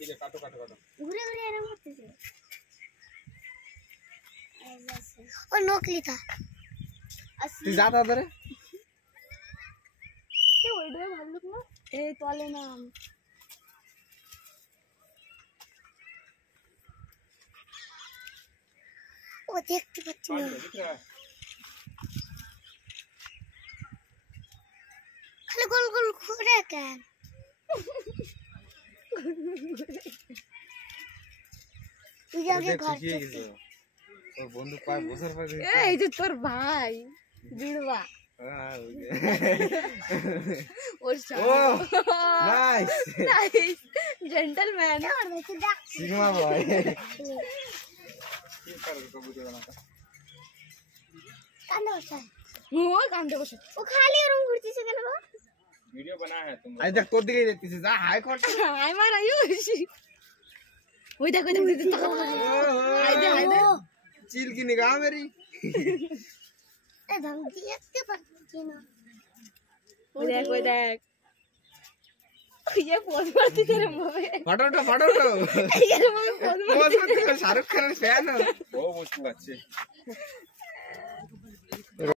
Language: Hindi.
ঠিক আছে কাটো কাটো কাটো ঘুরে ঘুরে এরকম করতেছে ও নকলি था তুই যা তাড়াতাড়ি এ ওইটা ভালো না এই তলে না ও দেখতে পাচ্ছি না খালি গোল গোল ঘুরে কেন তুই আগে ঘর থেকে তোর বন্ধু পায় বছর পর এই যে তোর ভাই জুড়বা ওর ও নাইস নাইস জেন্টলম্যান সিগমা বয় কি कर कबूतर बना था कांदे बसा ও কান্দে বসে ও খালি ওরম ঘুরতেছে কেন গো वीडियो बना है तुम आज तक তোর দিকে দেখতেছিস যা হাই কর হাই মার আয়ুষ ওই দেখ হাই দে चिल की निगाह मेरी ए धम देखते पाচ্ছি না ওই দেখ ये पोज मारती तेरे मुंह में फोटो ये मुंह में pose pose Shahrukh Khan fan हो वो मुझको अच्छे